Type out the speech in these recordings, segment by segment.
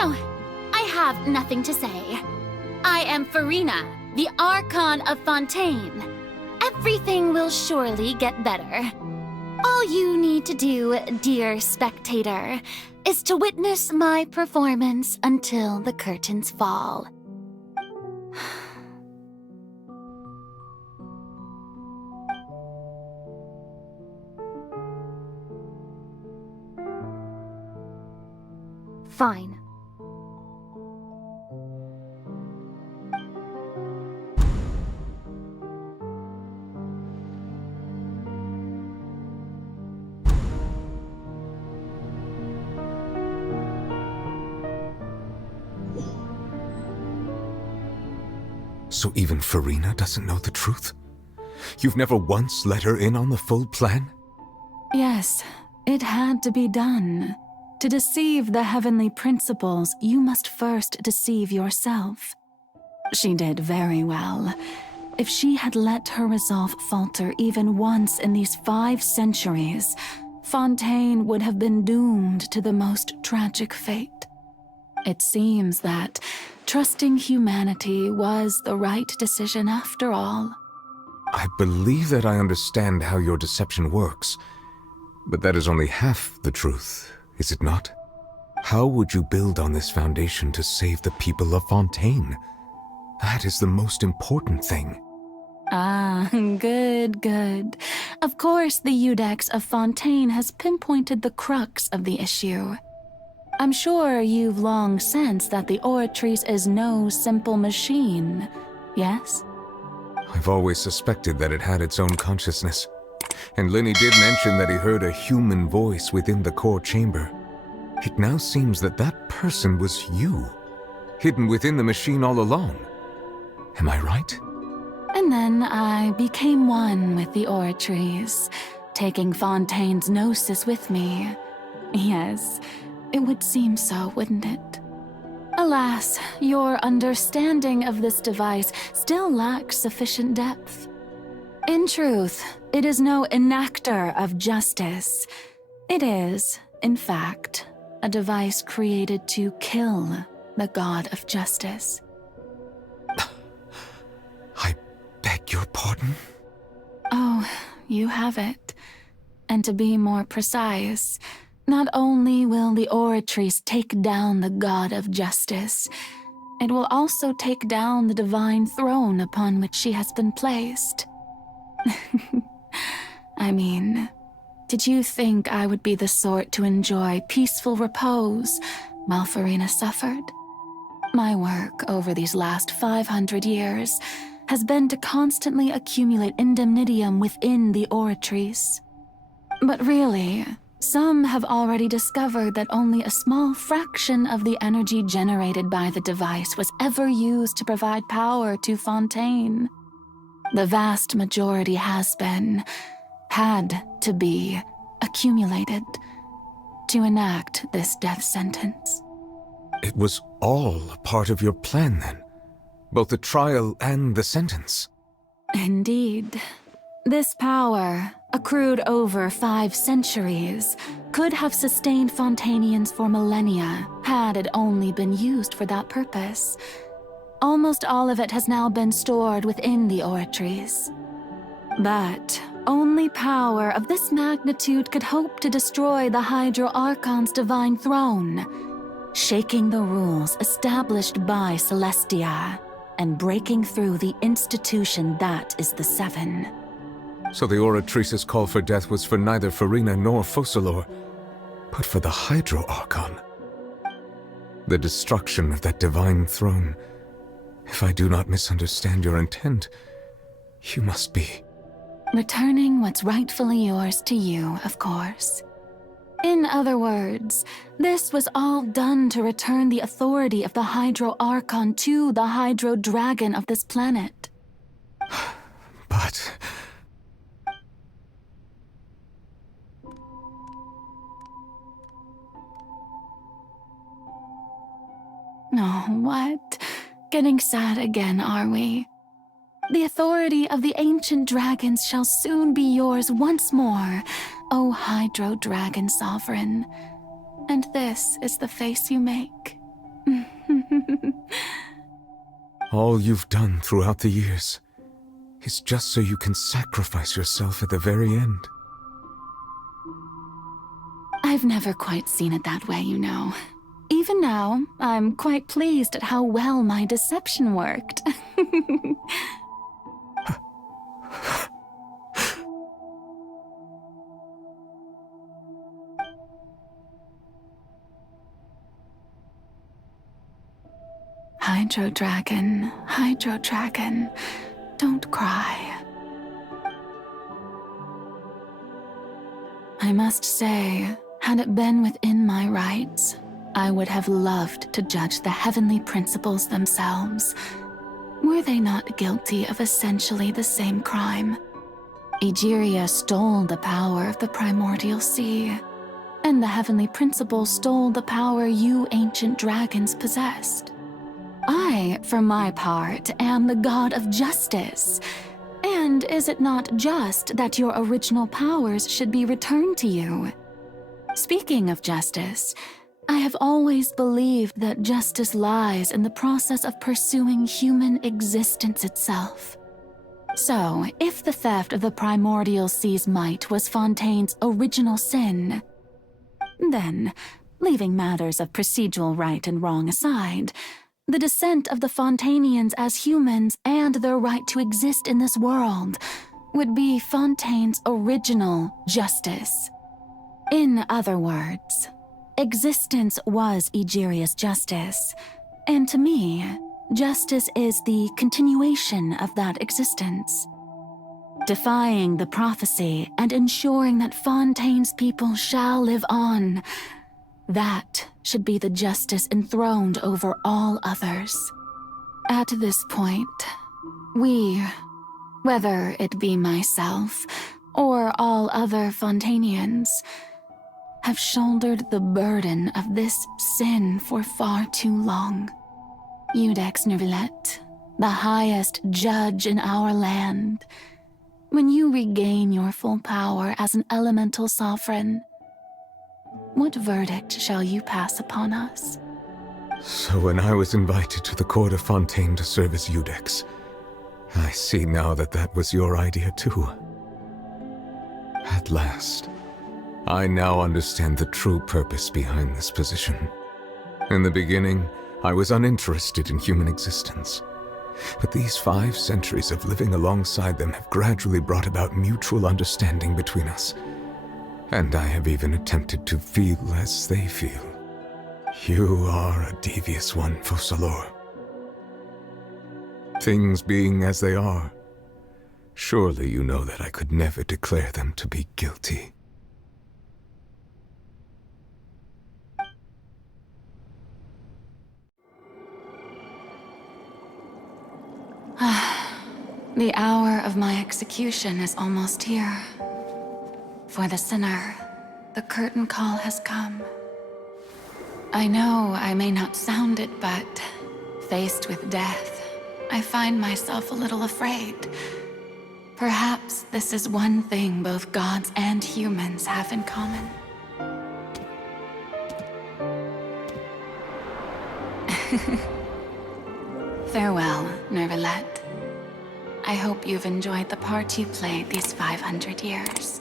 No, I have nothing to say. I am Farina, the Archon of Fontaine. Everything will surely get better. All you need to do, dear spectator, is to witness my performance until the curtains fall. Fine. So even Farina doesn't know the truth? You've never once let her in on the full plan? Yes, it had to be done. To deceive the heavenly principles, you must first deceive yourself. She did very well. If she had let her resolve falter even once in these 5 centuries, Fontaine would have been doomed to the most tragic fate. It seems that trusting humanity was the right decision after all. I believe that I understand how your deception works, but that is only half the truth, is it not? How would you build on this foundation to save the people of Fontaine? That is the most important thing. Ah, good. Of course, the Iudex of Fontaine has pinpointed the crux of the issue. I'm sure you've long sensed that the Oratrice is no simple machine, yes? I've always suspected that it had its own consciousness. And Lenny did mention that he heard a human voice within the core chamber. It now seems that that person was you, hidden within the machine all along. Am I right? And then I became one with the Oratrice, taking Fontaine's gnosis with me. Yes, it would seem so, wouldn't it? Alas, your understanding of this device still lacks sufficient depth. In truth, it is no enactor of justice. It is, in fact, a device created to kill the god of justice. I beg your pardon? Oh, you have it. And to be more precise, not only will the Oratrice take down the god of justice, it will also take down the divine throne upon which she has been placed. I mean, did you think I would be the sort to enjoy peaceful repose while Farina suffered? My work over these last 500 years has been to constantly accumulate indemnitium within the Oratrice. But really, some have already discovered that only a small fraction of the energy generated by the device was ever used to provide power to Fontaine. The vast majority had to be, accumulated to enact this death sentence. It was all a part of your plan then? Both the trial and the sentence? Indeed. This power, accrued over 5 centuries, could have sustained Fontainians for millennia had it only been used for that purpose. Almost all of it has now been stored within the Oratrice. But only power of this magnitude could hope to destroy the Hydro Archon's divine throne, shaking the rules established by Celestia and breaking through the institution that is the Seven. So the Oratrice's call for death was for neither Farina nor Focalor, but for the Hydro Archon. The destruction of that divine throne. If I do not misunderstand your intent, you must be... returning what's rightfully yours to you, of course. In other words, this was all done to return the authority of the Hydro Archon to the Hydro Dragon of this planet. But... Oh, what? Getting sad again, are we? The authority of the ancient dragons shall soon be yours once more, O Hydro Dragon Sovereign. And this is the face you make. All you've done throughout the years is just so you can sacrifice yourself at the very end. I've never quite seen it that way, you know. Even now, I'm quite pleased at how well my deception worked. Hydro Dragon, don't cry. I must say, had it been within my rights, I would have loved to judge the heavenly principles themselves. Were they not guilty of essentially the same crime? Egeria stole the power of the primordial sea, and the heavenly principles stole the power you ancient dragons possessed. I, for my part, am the god of justice. And is it not just that your original powers should be returned to you? Speaking of justice, I have always believed that justice lies in the process of pursuing human existence itself. So, if the theft of the primordial sea's might was Fontaine's original sin, then, leaving matters of procedural right and wrong aside, the descent of the Fontanians as humans and their right to exist in this world would be Fontaine's original justice. In other words, existence was Egeria's justice, and to me, justice is the continuation of that existence. Defying the prophecy and ensuring that Fontaine's people shall live on, that should be the justice enthroned over all others. At this point, we, whether it be myself or all other Fontanians, have shouldered the burden of this sin for far too long. Iudex Neuvillette, the highest judge in our land, when you regain your full power as an elemental sovereign, what verdict shall you pass upon us? So when I was invited to the court of Fontaine to serve as Iudex, I see now that that was your idea too. At last, I now understand the true purpose behind this position. In the beginning, I was uninterested in human existence. But these 5 centuries of living alongside them have gradually brought about mutual understanding between us. And I have even attempted to feel as they feel. You are a devious one, Focalors. Things being as they are, surely you know that I could never declare them to be guilty. The hour of my execution is almost here. For the sinner, the curtain call has come. I know I may not sound it, but faced with death, I find myself a little afraid. Perhaps this is one thing both gods and humans have in common. Farewell, Neuvillette. I hope you've enjoyed the part you played these 500 years.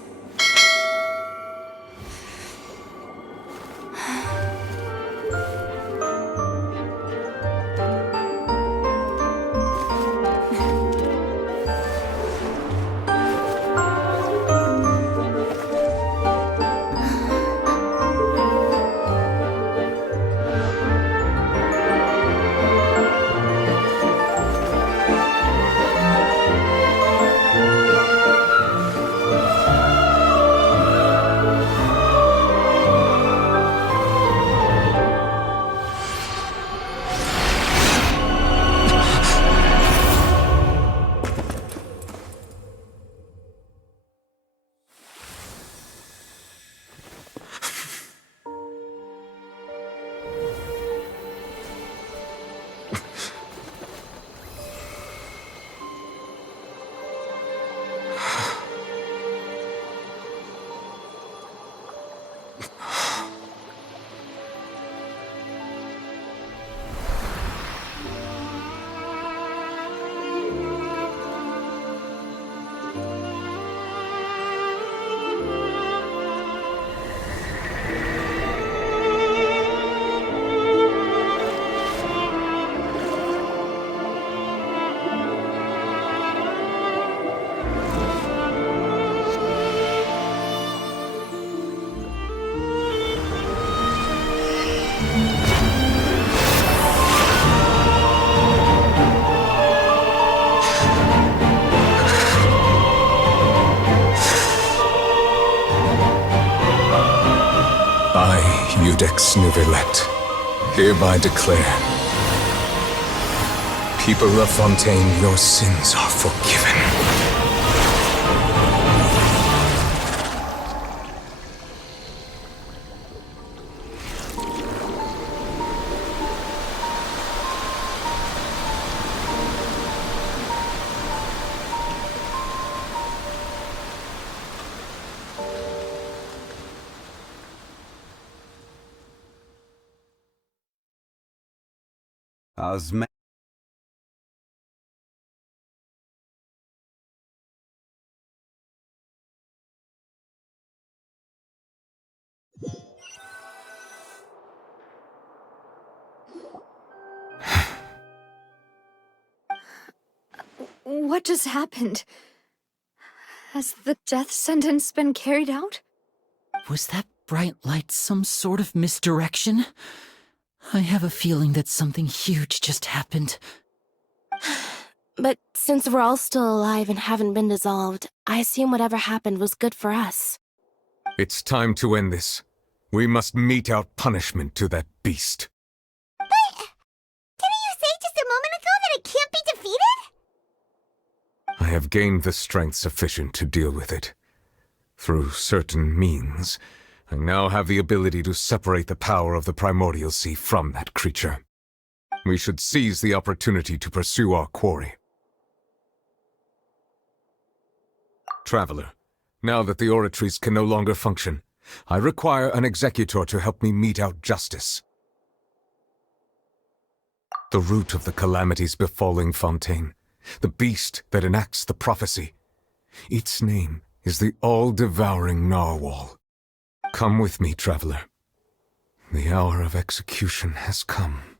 Judex Nuvelet, hereby declare, people of Fontaine, your sins are forgiven. What just happened? Has the death sentence been carried out? Was that bright light some sort of misdirection? I have a feeling that something huge just happened. But since we're all still alive and haven't been dissolved, I assume whatever happened was good for us. It's time to end this. We must mete out punishment to that beast. Didn't you say just a moment ago that it can't be defeated? I have gained the strength sufficient to deal with it. Through certain means, I now have the ability to separate the power of the Primordial Sea from that creature. We should seize the opportunity to pursue our quarry. Traveler, now that the oratories can no longer function, I require an executor to help me mete out justice. The root of the calamities befalling Fontaine, the beast that enacts the prophecy, its name is the all-devouring narwhal. Come with me, traveler. The hour of execution has come.